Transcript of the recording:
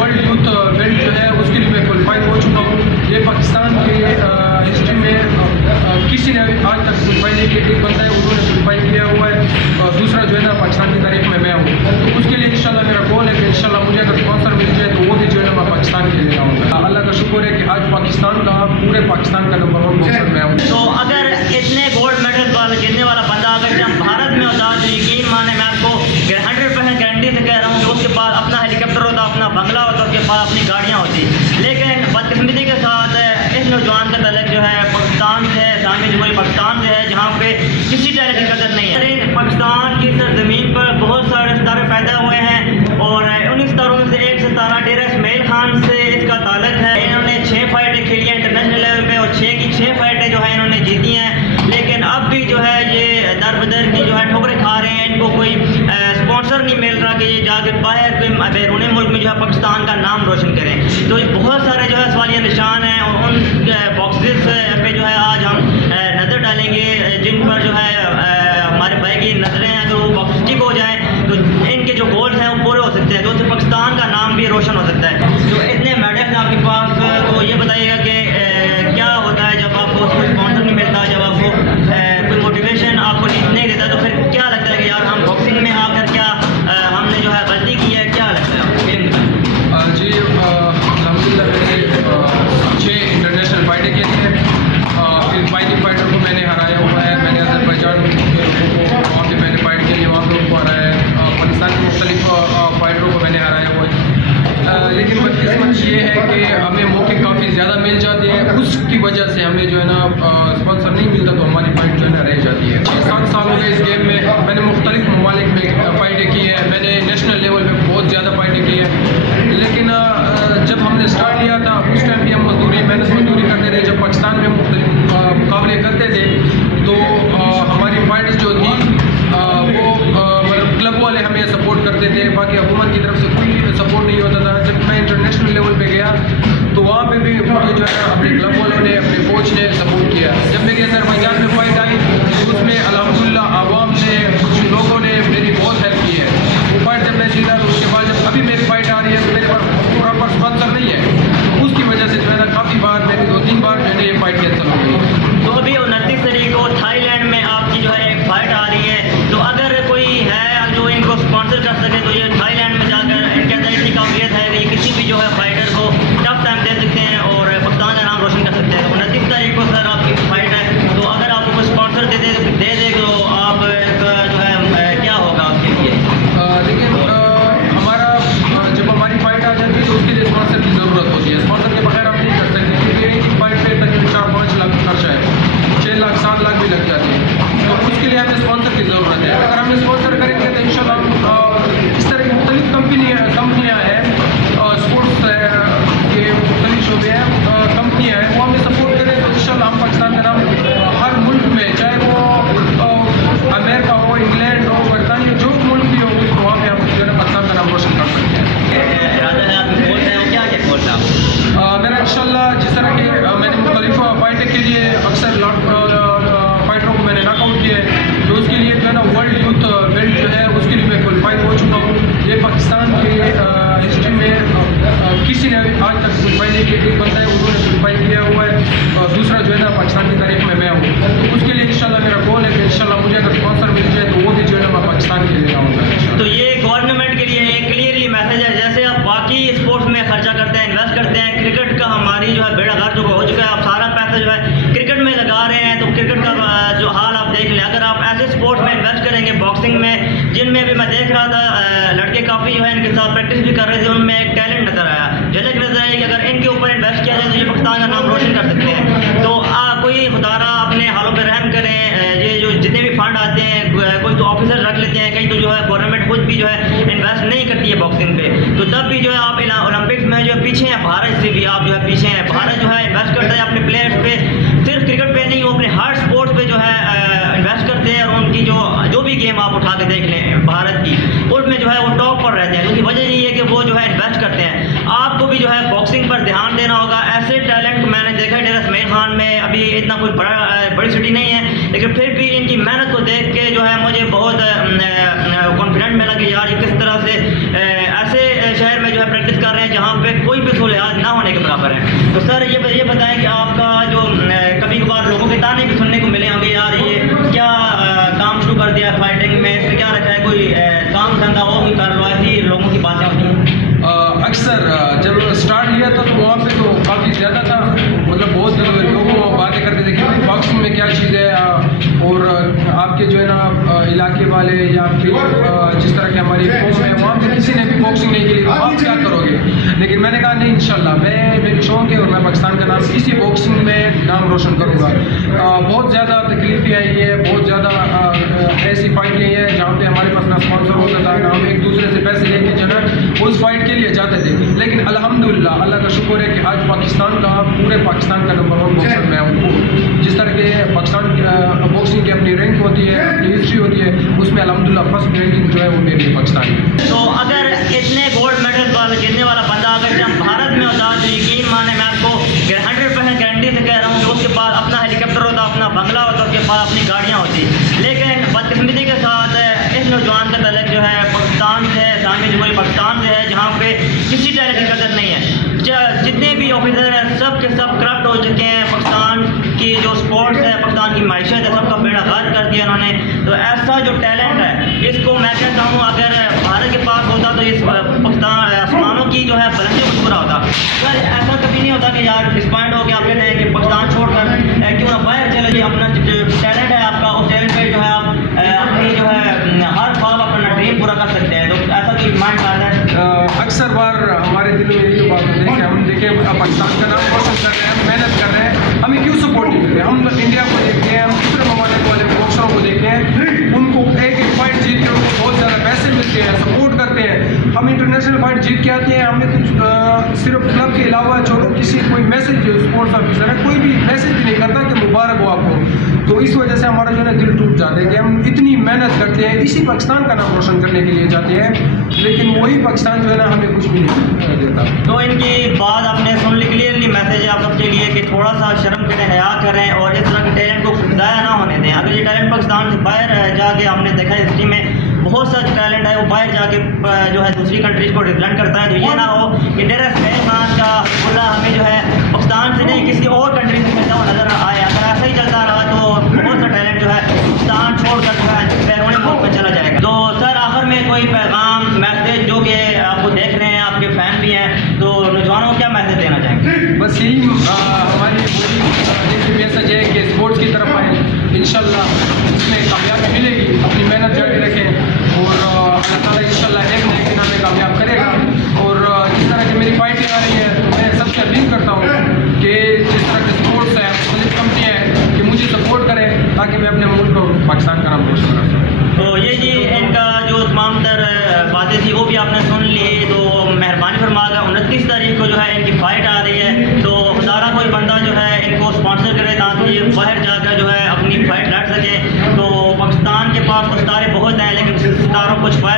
World youth belt जो है उसके लिए मैं क्वालिफाई हो चुका हूँ। ये पाकिस्तान की हिस्ट्री में किसी ने अभी आज तक क्वालिफाई नहीं किया। एक बंदा है उन्होंने क्वालिफाई किया हुआ है और दूसरा जो है ना पाकिस्तान की तारीख में मैं हूँ। तो उसके लिए इंशाल्लाह मेरा गोल है कि इंशाल्लाह मुझे अगर स्पॉन्सर मिल जाए तो वो भी जो है ना मैं पाकिस्तान के लिए जाऊँगा। अल्लाह का शुक्र है कि आज पाकिस्तान का पूरे पाकिस्तान का नंबर 1 बॉक्सर मैं हूँ। तो अगर इतने गोल्ड मेडल जीतने वाला बंदा अगर जब भारत में होता तो यकीन माने मैं आपको 100% गारंटी से कह रहा हूँ कि उसके पास अपना हेलीकॉप्टर होता, अपना बंगला होता, उसके पास अपनी गाड़ियाँ होती। लेकिन बदकिस्मती के साथ इस नौजवान का तलक जो है पाकिस्तान से है, इस्लामी जमहूरियत पाकिस्तान से है, जहाँ पे किसी तरह की कदर नहीं है। पाकिस्तान की सरजमीन पर बहुत सारे सितारे पैदा हुए हैं और उन्हीं सितारों में से एक सितारा डेरा इस्माइल खान से इसका ताल्लुक है। इन्होंने 6 फाइटें खेली हैं इंटरनेशनल लेवल पे और 6 की 6 फाइटें जो है इन्होंने जीती हैं। लेकिन अब भी जो है ये दर बदर की जो है ठोकरें खा रहे हैं। इनको कोई स्पॉन्सर नहीं मिल रहा कि ये जाके बाहर कोई बैरूनी मुल्क में जो है पाकिस्तान का नाम रोशन करें। तो ये बहुत सारे जो है सवालिया निशान हैं और उन बॉक्सेस पे जो है आज हम नज़र डालेंगे जिन पर जो है हमारे भाई की नज़रें हैं तो बॉक्स टिक हो जाएँ तो इनके जो गोल्स हैं वो पूरे हो सकते हैं, तो उससे पाकिस्तान का नाम भी रोशन हो सकता है। तो इतने मेडल्स हैं आपके पास, तो ये बताइएगा कि क्या होता है जब आपको स्पॉन्सर नहीं मिलता, जब आपको कोई मोटिवेशन आपको नहीं देता, तो फिर क्या लगता है कि यार हम बॉक्सिंग में आकर क्या हमने जो है गलती की है, क्या लगता है आपको? जी अल्हम्दुलिल्लाह मैंने 6 इंटरनेशनल फाइटें की हैं। फिर फाइटिंग फाइटर को मैंने हराया हुआ है। मैंने अज़रबैजान के लोगों को वहाँ पे मैंने फाइट के लिए वहाँ पे उनको हराया है। पाकिस्तान के मुख्तलिफ फाइटरों को मैंने हराया हुआ है। लेकिन बदकिस्मत ये है कि हमें मौके काफ़ी ज़्यादा मिल जाते हैं, उसकी वजह से हमें जो है ना स्पॉन्सर नहीं मिलता तो हमारी फाइट जो है ना रह जाती है। 6-7 साल हो गए इस गेम में। मैंने मुख्तलिफ ममालिक में फ़ाइटें की हैं, मैंने नेशनल लेवल पे बहुत ज़्यादा फ़ाइटें की हैं। लेकिन जब हमने स्टार्ट लिया था उस टाइम भी हम मेहनत मजदूरी करते रहे। जब पाकिस्तान में मुख्तलिफ मुकाबले करते थे तो हमारी फाइट्स जो थी वो मतलब क्लब वाले हमें सपोर्ट करते थे, बाकी हुकूमत की तरफ से कोई सपोर्ट नहीं होता था। जब मैं इंटरनेशनल लेवल पे गया तो वहाँ पे भी मुझे जो है अपने क्लब वालों ने, अपने कोच ने सपोर्ट किया। जब मेरी अज़रबैजान में फाइट आई तो उसमें अल्हम्दुलिल्लाह आवाम ने, कुछ लोगों ने मेरी बहुत हेल्प की है। वो फाइट जब मैं जीता तो उसके बाद जब अभी मेरी फाइट आ रही है तो मेरे पास प्रॉपर स्पॉन्सर नहीं है, तो उसकी वजह से जो है ना काफ़ी बार मेरी 2-3 बार जो है ये फाइट कैंसिल हो गई। तो अभी 29 तारीख को थाईलैंड में आपकी जो है एक फाइट आ रही है, तो अगर कोई है जो इनको स्पॉन्सर कर सके तो ये थाईलैंड में जाकर इनके अंदर इतनी काबिलियत है कि ये किसी भी जो है फाइटर को टफ टाइम दे सकते हैं और पाकिस्तान का नाम रोशन कर सकते हैं। 29 तारीख को सर आपकी फाइट है, तो अगर आपको कोई स्पॉन्सर दे दे तो आप जो है क्या होगा आपके लिए? लेकिन हमारा जब हमारी फाइट आ जाती है तो उसके लिए स्पॉन्सर की ज़रूरत होती है। स्पॉन्सर के बगैर हम नहीं कर सकते क्योंकि एक फाइट पे तकरीबन 4-5 लाख खर्चा है, 6 लाख 7 लाख भी लग जाते हैं। तो उसके लिए हमें स्पॉन्सर की ज़रूरत है। अगर हम स्पॉन्सर करेंगे तो इंशाल्लाह इस तरह की मुख्तलिफ कंपनियाँ हैं, स्पोर्ट्स के मुख्तलिफ शोबे हैं, कंपनियाँ हैं, वो हमें सपोर्ट करें तो इंशाल्लाह हम पाकिस्तान का नाम हर मुल्क में, चाहे वो अमेरिका हो, इंग्लैंड हो, बरतानिया, जो मुल्क भी हो तो वहाँ पे हम जो है पाकिस्तान का नाम रोशन कर सकते हैं। इरादा है आप बोल रहे हो, क्या क्या बोल रहे हैं आप? मेरा इंशाल्लाह जिस तरह के मैंने मुख्तलिफ फाइटें के लिए अक्सर फाइटरों को मैंने नॉकआउट किया है, तो उसके लिए जो है ना वर्ल्ड यूथ बेल्ट जो है उसके लिए मैं क्वालिफाई हो चुका हूँ। ये पाकिस्तान की हिस्ट्री में किसी ने अभी आज तक क्वालिफाई नहीं किया। एक बंदा है उन्होंने क्वालिफाई किया हुआ है और दूसरा जो है ना पाकिस्तान की तारीख में मैं हूँ। तो उसके लिए इंशाल्लाह मेरा गोल है कि इंशाल्लाह मुझे अगर स्पॉन्सर मिल जाए तो वो भी जो है मैं पाकिस्तान के लिए जाऊँगा। तो ये गवर्नमेंट के लिए एक क्लियरली मैसेज है, जैसे आप बाकी स्पोर्ट्स में खर्चा करते हैं, इन्वेस्ट करते हैं, क्रिकेट का हमारी जो है बेड़ा गर्क जो हो चुका है, आप सारा पैसा जो है क्रिकेट में लगा रहे हैं, तो क्रिकेट का जो हाल आप देख लें। अगर आप ऐसे स्पोर्ट्स में इन्वेस्ट करेंगे, बॉक्सिंग में, जिनमें भी मैं देख रहा था लड़के काफ़ी जो है इनके साथ प्रैक्टिस भी कर रहे थे, उनमें एक टैलेंट नज़र आया, झलक नज़र आई कि अगर इनके ऊपर इन्वेस्ट किया जाए तो ये पाकिस्तान का नाम रोशन कर सकते हैं। तो कोई खुदारा अपने हालों पर रहम करें। ये जो जितने भी फंड आते हैं कोई तो ऑफिसर रख लेते हैं, कहीं तो जो है गवर्नमेंट खुद भी जो है इन्वेस्ट नहीं करती है बॉक्सिंग पे, तो तब भी जो है आप ओलंपिक्स में जो है पीछे हैं, भारत से भी आप जो है पीछे हैं। भारत जो है इन्वेस्ट करता है अपने प्लेयर्स पे, सिर्फ क्रिकेट पे नहीं, वो अपने हर स्पोर्ट्स पे जो है इन्वेस्ट करते हैं और उनकी जो भी गेम आप उठा के देख लें भारत की, उसमें जो है वो टॉप पर रहते हैं। उसकी वजह यही है कि वो जो है इन्वेस्ट करते हैं। आपको भी जो है बॉक्सिंग पर ध्यान देना होगा। ऐसे टैलेंट मैंने देखा है डेरा इस्माइल खान में, अभी इतना कोई बड़ी सिटी नहीं है, लेकिन फिर भी इनकी मेहनत को देख के जो है मुझे बहुत कॉन्फिडेंट मिला कि यार ये किस तरह से ऐसे शहर में जो है प्रैक्टिस कर रहे हैं जहाँ पे कोई भी सूलहाल ना होने के बराबर है। तो सर ये बताएं कि आपका जो कभी कभार लोगों के ताने भी सुनने को मिले होंगे, यार ये क्या काम शुरू कर दिया फाइटिंग में, इसमें क्या रखा है, कोई काम धंधा वो भी कर लो, ऐसी लोगों की बातें होती हैं। अक्सर जब स्टार्ट किया था तो वहाँ पे तो काफ़ी ज़्यादा था, मतलब बहुत लोग बातें करते थे कि भाई बॉक्सिंग में क्या चीज़ है, और आपके जो है ना इलाके वाले या फिर जिस तरह की हमारी कौम है वहाँ पे किसी ने भी बॉक्सिंग नहीं की, तो आप क्या करोगे। लेकिन मैंने कहा नहीं, इंशाल्लाह मेरी शौक है और मैं पाकिस्तान का नाम इसी बॉक्सिंग में नाम रोशन करूँगा। बहुत ज़्यादा तकलीफें आई है, बहुत ज़्यादा ऐसी फाइट नहीं है जहाँ पे हमारे पास ना स्पॉन्सर होता था, ना हम एक दूसरे से पैसे लेके जो है उस फाइट के लिए जाते थे। लेकिन अल्हम्दुलिल्लाह अल्लाह का शुक्र है कि आज पाकिस्तान का, पूरे पाकिस्तान का नंबर 1 बॉक्सर मैं हूँ। जिस तरह के पाकिस्तान की बॉक्सिंग की अपनी रैंक होती है, अपनी हिस्ट्री होती है, उसमें अल्हम्दुलिल्लाह फर्स्ट रैंकिंग जो है वो मेरी पाकिस्तान की। तो अगर इतने गोल्ड मेडल वाला जीतने वाला बंदा अगर जब भारत में होता तो यकीन माने मैं आपको 100% गारंटी से कह रहा हूँ कि उसके पास अपना हेलीकॉप्टर होता, अपना बंगला होता, उसके पास अपनी गाड़ियाँ होती। लेकिन बदकिस्मती के साथ इस नौजवान का तलक जो है पाकिस्तान से है, इस्लामी जमहूरियत पाकिस्तान से है, जहाँ पे किसी तरह की कदर नहीं है। जितने भी ऑफिसर हैं सब के सब करप्ट हो चुके हैं। पाकिस्तान की जो स्पोर्ट्स है, पाकिस्तान की मैशत है, सबका बेड़ा गर्क कर दिया उन्होंने। तो ऐसा जो टैलेंट है इसको मैं कहता हूँ अगर भारत के पास होता तो इस पाकिस्तान आसमानों की जो है बुलंदी मुस्कुरा होता। सर ऐसा कभी नहीं होता कि यार डिसपॉइंट हो के आप कहते हैं कि पाकिस्तान छोड़कर क्यों ना बाहर चले जाइए, अपना जो टैलेंट है आपका उस टैलेंट पे जो है आप अपनी जो है हर ख्वाब अपना ड्रीम पूरा कर सकते हैं। तो ऐसा कोई माइंड आता है? अक्सर बार हमारे दिल में यही तो बात होती है कि हम देखें पाकिस्तान का नाम रोशन कर रहे हैं, मेहनत कर रहे हैं, हमें क्यों सपोर्ट नहीं करते। हम इंडिया को देखते हैं, हम दूसरे ममालिक वाले बॉक्सरों को देखते हैं, उनको एक एक फाइट जीत के उनको बहुत ज़्यादा पैसे मिलते हैं, सपोर्ट करते हैं। हम इंटरनेशनल फाइट जीत के आते हैं, हमें तो सिर्फ क्लब के अलावा छोड़ो किसी कोई मैसेज स्पोर्ट्स ऑफिसर है कोई भी मैसेज भी नहीं करता कि मुबारक हो आपको। तो इस वजह से हमारा जो है दिल टूट जाता है कि हम इतनी मेहनत करते हैं, इसी पाकिस्तान का नाम रोशन करने के लिए जाते हैं, लेकिन वही पाकिस्तान जो है ना हमें कुछ भी नहीं देता। तो इनकी बात आपने सुन ली, क्लियरली मैसेज है आप सबके लिए कि थोड़ा सा शर्म करें, हया करें और इस तरह के टैलेंट को ज़ाया ना होने दें। अगर ये टैलेंट पाकिस्तान से बाहर जाके हमने देखा हिस्ट्री में बहुत सा टैलेंट है वो बाहर जाके जो है दूसरी कंट्रीज को रिप्रेजेंट करता है। तो ये ना हो कि डायरेक्ट खान का बोला हमें जो है पाकिस्तान से नहीं किसी और कंट्री से खेलता हुआ नजर आए। अगर ऐसा ही चलता रहा तो बहुत सा टैलेंट जो है पाकिस्तान छोड़कर जो है बैरूनी मुल्क में चला जाएगा। तो सर आखिर में कोई पैगाम मैसेज जो कि आपको देख रहे हैं, आपके फैन भी हैं, तो नौजवानों को क्या मैसेज देना चाहेंगे? बस यही हमारी वही मैसेज है कि स्पोर्ट्स की तरफ आए, इंशाल्लाह इसमें कामयाबी मिलेगी, अपनी मेहनत जारी रखें और अल्लाह ताला इंशाल्लाह एक न एक दिन हमें कामयाब करेगा। और जिस तरह की मेरी फाइटिंग आ रही है तो मैं सबसे अपील करता हूँ कि जिस तरह के स्पोर्ट्स है, मुख्तलिफ कंपनियाँ हैं, कि मुझे सपोर्ट करें ताकि मैं अपने मुल्क को पाकिस्तान का नाम रोशन कर सकूँ। तो ये जी इनका जो तमाम तर बातें थी वो भी आपने सुन ली। तो मेहरबानी फरमाकर 29 तारीख को जो है इनकी फ़ाइट आ रही है, तो खुदारा कोई बंदा जो है इनको स्पॉन्सर करे ताकि ये बाहर जाकर जो है अपनी फ़ाइट लड़ सकें। तो पाकिस्तान के पास तो सितारे बहुत हैं लेकिन सितारों को छुपाया